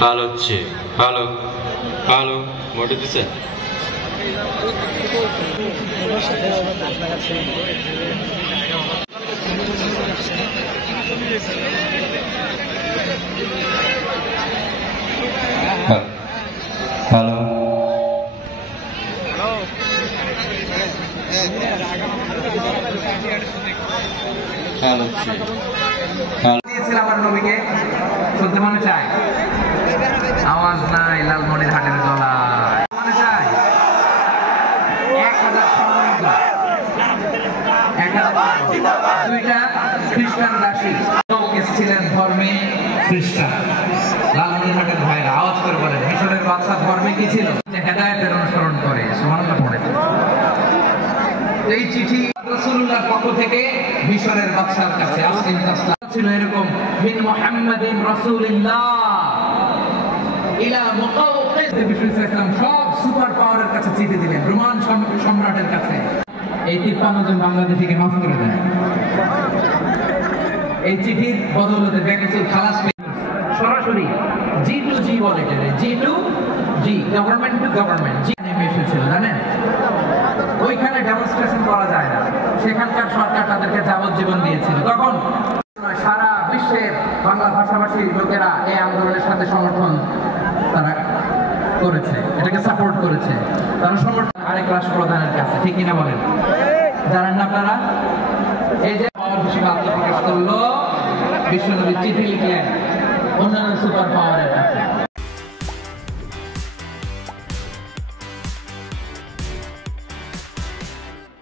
hello হচ্ছে hello hello মোটে দিছে হ্যালো হ্যালো দিয়েছিলাম আমার নবীকে শুনতে মনে চায় আওয়াজ নাই লালমনির হাটের গলায় মনে চায় 1000 দুইটা খ্রিস্টান দাসী ছিলেন ধর্মে খ্রিস্টান লালমনির হাটের ভাইরা আওয়াজ করে বলেন মিশরের বাদশা ধর্মে কি ছিল হেদায়েতের অনুসরণ করে সুবহানাল্লাহ পড়ে এই চিঠি রাসূলুল্লাহর পক্ষ থেকে মিশরের বাদশার কাছে আসলেন ছিল এরকম মিন মুহাম্মাদিন রাসূলুল্লাহ ইলা মুকাওকিস বিশ্বইসলাম সব সুপার পাওয়ারের কাছে চিঠি দিলেন রোমান সম্রাটের কাছে এই 53 জন বাংলাদেশিকে মাফ করে দেন এই চিঠির বদৌলতে বেকসুল খালাস সরাসরি জি টু জি বলে G to G government to government G এসেছিল ছিল জানেন ওইখানে ডেমনস্ট্রেশন করা যায় না সেখানকার সরকার তাদেরকে যাবজ্জীবন দিয়েছিল তখন সারা বিশ্বের বাংলা ভাষাভাষী লোকেরা এই আন্দোলনের সাথে সমর্থন তারা করেছে এটাকে সাপোর্ট করেছে তারা সমর্থন আরেক রাষ্ট্রপ্রধানের কাছে ঠিক কিনা বলেন জানেন না আপনারা এই যে হিসেবে আত্মপ্রকাশ করলো বিশ্বনবী চিঠি লিখলেন অন্যান্য সুপার পাওয়ারের কাছে